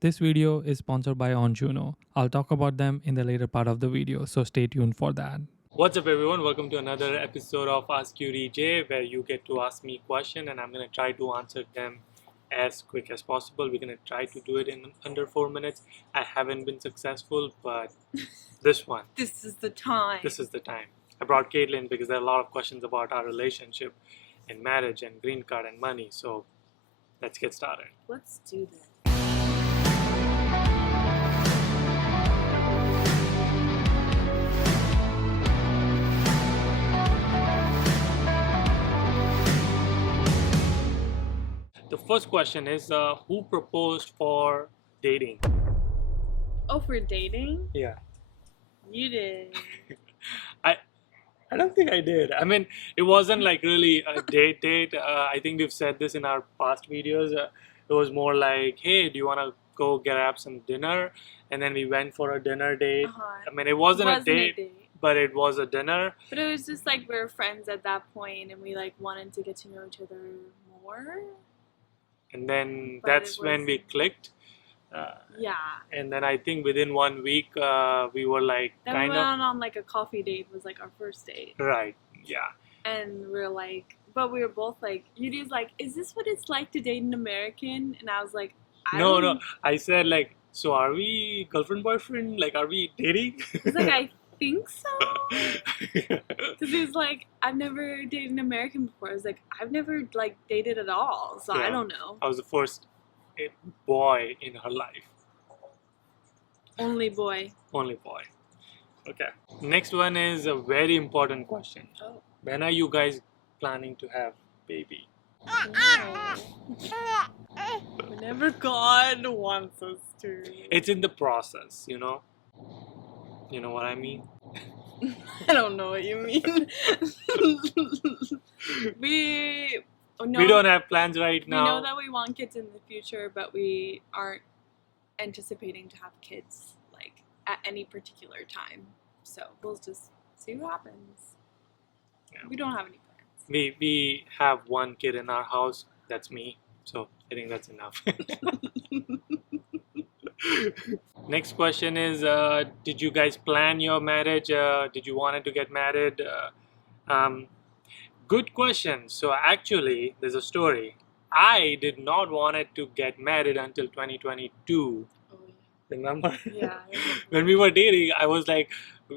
This video is sponsored by Onjuno. I'll talk about them in the later part of the video, so stay tuned for that. What's up everyone, welcome to another episode of Ask Yudi, where you get to ask me questions and I'm going to try to answer them as quick as possible. We're going to try to do it in under 4 minutes. I haven't been successful, but this one. This is the time. This is the time. I brought Caitlin because there are a lot of questions about our relationship and marriage and green card and money. So let's get started. Let's do this. The first question is who proposed for dating? Oh, for dating? Yeah. You did. I don't think I did. I mean, it wasn't like really a date. I think we've said this in our past videos. It was more like, hey, do you want to go grab some dinner? And then we went for a dinner date. I mean, it wasn't a date, but it was a dinner. But it was just like we were friends at that point and we like wanted to get to know each other more. And then But that's it when we wasn't- clicked. Yeah. And then I think within 1 week, we were like Then kind we of. went on like a coffee date, was like our first date. Right, yeah. And we're like, but we were both like, Yudi's like, is this what it's like to date an American? And I was like, No. I said like, so are we girlfriend, boyfriend? Like, are we dating? He's like, I think so. Because he was like, I've never dated an American before. I was like, I've never like dated at all, so Yeah. I don't know. I was the first boy in her life. Only boy. Only boy. Okay. Next one is a very important question. Oh. When are you guys planning to have baby? Whenever God wants us to. It's in the process, you know. You know what I mean? I don't know what you mean. we We don't have plans right We now. know that we want kids in the future, but we aren't anticipating to have kids like at any particular time. So we'll just see what happens. Yeah. We don't have any plans. We have one kid in our house. That's me. So I think that's enough. Next question is, did you guys plan your marriage? Did you wanted to get married? Good question. So actually, there's a story. I did not wanted to get married until 2022. Oh, Remember? yeah. When we were dating, I was like,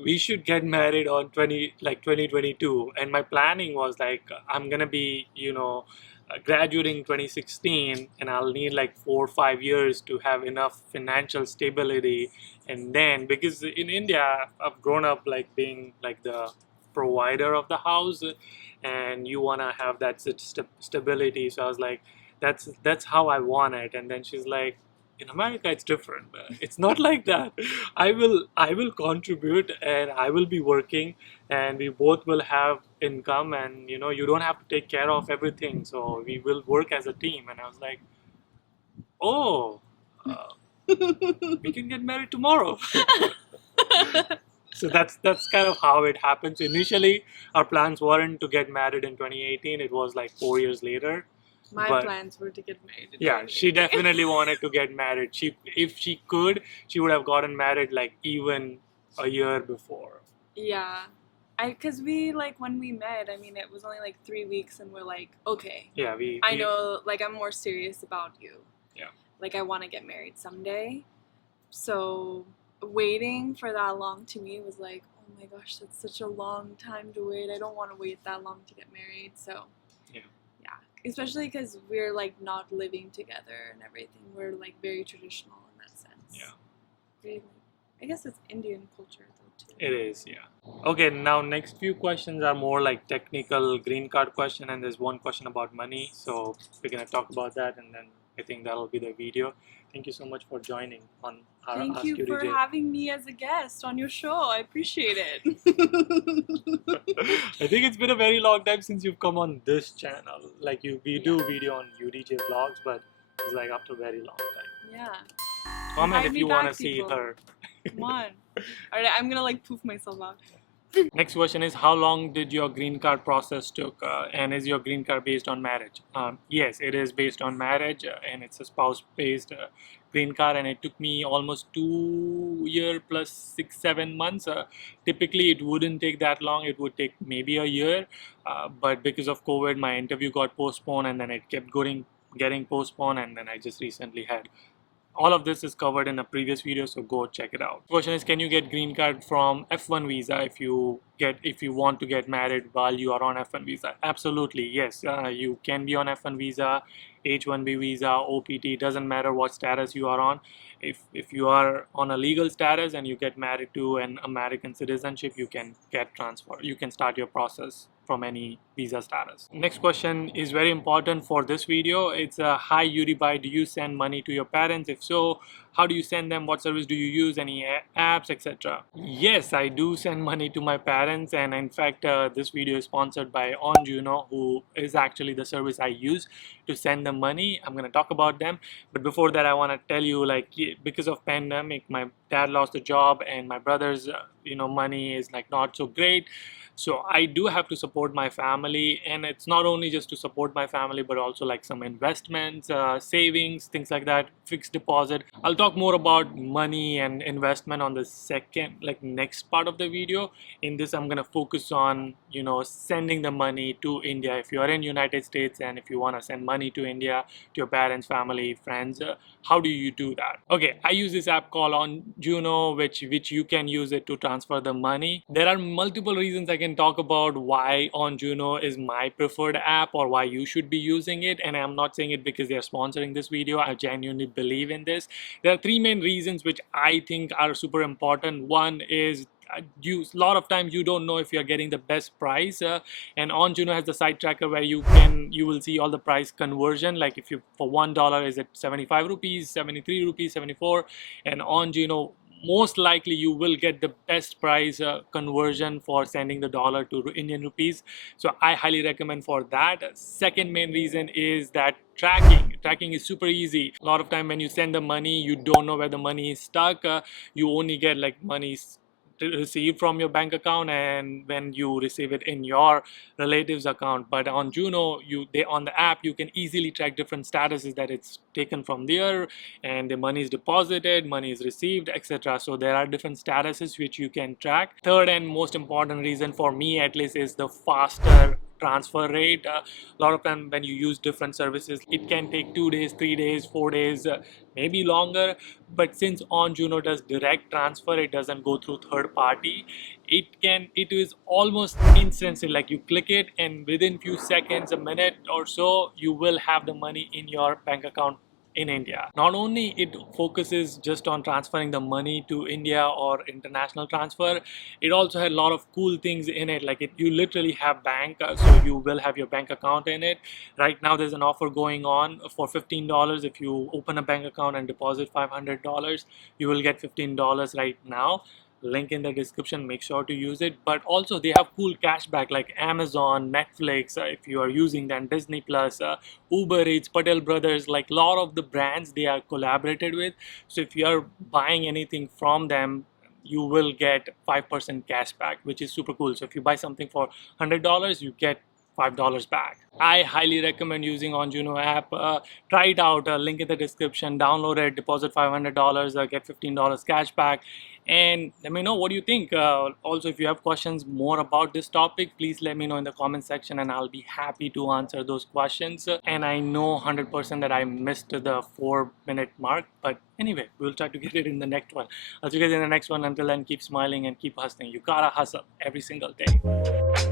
we should get married on 2022, and my planning was like, I'm gonna be, graduating 2016, and I'll need like 4 or 5 years to have enough financial stability. And then, because in India, I've grown up like being like the provider of the house, and you wanna have that stability. So I was like, that's how I want it. And then she's like, in America it's different. It's not like that. I will contribute and I will be working and we both will have income, and you don't have to take care of everything, so we will work as a team. And I was like, oh, we can get married tomorrow. So that's kind of how it happens. Initially our plans weren't to get married in 2018. It was like 4 years later. My But- plans were to get married. in Yeah, she 2018. definitely wanted to get married. If she could, she would have gotten married like even a year before. Yeah. Because we, like, when we met, I mean, it was only like 3 weeks, and we're like, okay, Yeah, I know, like, I'm more serious about you. Yeah. Like, I want to get married someday. So, waiting for that long to me was like, oh my gosh, that's such a long time to wait. I don't want to wait that long to get married. So, Yeah. Especially because we're, like, not living together and everything. We're, like, very traditional in that sense. Yeah. Really, I guess it's Indian culture, though, too. It is, yeah. Okay, now next few questions are more like technical green card question, and there's one question about money. So we're gonna talk about that, and then I think that'll be the video. Thank you so much for joining on our Thank Ask you Yudi for J. having me as a guest on your show. I appreciate it. I think it's been a very long time since you've come on this channel. Like we do video on UDJ vlogs, but it's like after a very long time. Yeah. Comment Invite if me you want to back, see people. her. Come on. Alright, I'm gonna like poof myself out. Next question is, how long did your green card process took, and is your green card based on marriage? Yes, it is based on marriage, and it's a spouse-based green card, and it took me almost 2 year plus 6-7 months. Typically it wouldn't take that long, it would take maybe a year, but because of COVID my interview got postponed, and then it kept getting postponed, and then I just recently had. All of this is covered in a previous video, so go check it out. Question is, can you get green card from F1 visa if you want to get married while you are on F1 visa? Absolutely, yes. You can be on F1 visa, H1B visa, OPT, doesn't matter what status you are on. If you are on a legal status and you get married to an American citizenship, you can get transfer. You can start your process from any visa status. Next question is very important for this video. It's hi Yudi, do you send money to your parents? If so, how do you send them? What service do you use? Any apps, etc.? Yes, I do send money to my parents, and in fact this video is sponsored by Onjuno, who is actually the service I use to send them money. I'm going to talk about them, but before that I want to tell you, like, because of pandemic my dad lost a job, and my brother's money is like not so great. So I do have to support my family, and it's not only just to support my family but also like some investments, savings, things like that, fixed deposit. I'll talk more about money and investment on the next part of the video. In this I'm going to focus on sending the money to India. If you are in United States and if you want to send money to India, to your parents, family, friends, how do you do that? Okay, I use this app called Onjuno, which you can use it to transfer the money. There are multiple reasons I can talk about why Onjuno is my preferred app or why you should be using it, and I'm not saying it because they're sponsoring this video. I genuinely believe in this. There are three main reasons which I think are super important. One is a lot of times you don't know if you're getting the best price, and Onjuno has the site tracker where you will see all the price conversion, like if you for $1 is it 75 rupees, 73 rupees, 74, and Onjuno most likely you will get the best price conversion for sending the dollar to Indian rupees. So I highly recommend for that. Second main reason is that tracking is super easy. A lot of time when you send the money, you don't know where the money is stuck. You only get like money received from your bank account, and when you receive it in your relatives account. But on Juno, on the app you can easily track different statuses, that it's taken from there and the money is deposited, money is received, etc. So there are different statuses which you can track. Third and most important reason for me at least is the faster transfer rate. A lot of time when you use different services, it can take 2 days, 3 days, 4 days, maybe longer. But since Onjuno does direct transfer, it doesn't go through third party. It is almost instantly, like you click it and within few seconds, a minute or so, you will have the money in your bank account in India. Not only it focuses just on transferring the money to India or international transfer, it also had a lot of cool things in it. Like you literally have bank, so you will have your bank account in it. Right now there's an offer going on for $15. If you open a bank account and deposit $500, you will get $15 right now. Link in the description, make sure to use it. But also they have cool cashback like Amazon, Netflix, if you are using them, Disney Plus, Uber Eats, Patel Brothers, like a lot of the brands they are collaborated with. So if you are buying anything from them, you will get 5% cashback, which is super cool. So if you buy something for $100, you get $5 back. I highly recommend using Onjuno app. Try it out, link in the description, download it, deposit $500, get $15 cash back, and let me know what you think. Also, if you have questions more about this topic, please let me know in the comment section and I'll be happy to answer those questions. And I know 100% that I missed the 4-minute mark, but anyway, we'll try to get it in the next one. I'll see you guys in the next one. Until then, keep smiling and keep hustling. You gotta hustle every single day.